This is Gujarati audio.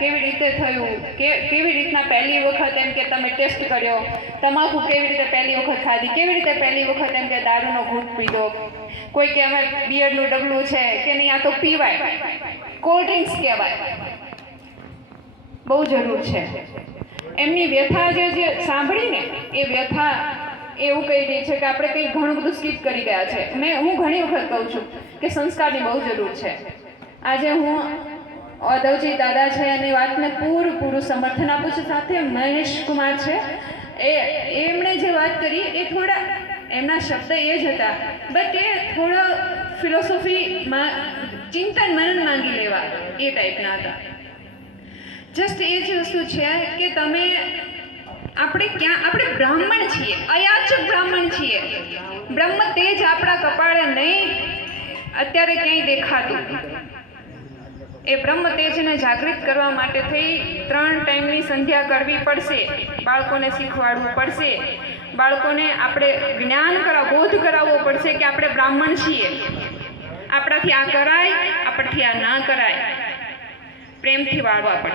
કેવી રીતે થયું, કેવી રીતના પહેલી વખત એમ કે તમે ટેસ્ટ કર્યો, તમાકુ કેવી રીતે પહેલી વખત ખાધી, કેવી રીતે પહેલી વખત એમ કે દારૂનો ઘૂંટ પીધો, કોઈ કે અમે બિયરનું ડબલું છે કે નહીં, આ તો પીવાય, કોલ્ડ ડ્રિંક્સ કહેવાય, બહુ જરૂર છે. એમની વ્યથા જે સાંભળીને એ વ્યથા એવું કહી રહી છે કે આપણે કંઈ ઘણું બધું સ્કીપ કરી ગયા છે. હું ઘણી વખત કહું છું કે સંસ્કારની બહુ જરૂર છે. આજે હું અદવજી દાદા છે એની વાતને પૂરું સમર્થન આપું છું. સાથે મહેશ કુમાર છે, એમણે જે વાત કરી એ થોડા, એમના શબ્દ એ જ હતા, બટ એ થોડો ફિલોસોફીમાં ચિંતન મનન માંગી લેવા એ ટાઈપના હતા. જસ્ટ એ જ વસ્તુ છે કે તમે આપણે બ્રાહ્મણ છીએ, અયાચક બ્રાહ્મણ છીએ. બ્રહ્મ તેજ આપણા કપાળે નહીં અત્યારે ક્યાંય દેખાતું. એ બ્રહ્મ તેજને જાગૃત કરવા માટે થઈ 3 ટાઈમની સંધ્યા કરવી પડશે, બાળકોને શીખવાડવું પડશે, બાળકોને આપણે બોધ કરાવવો પડશે કે આપણે બ્રાહ્મણ છીએ, આપણાથી આ કરાય, આપણાથી આ ના કરાય, પ્રેમથી વાળવા પડશે.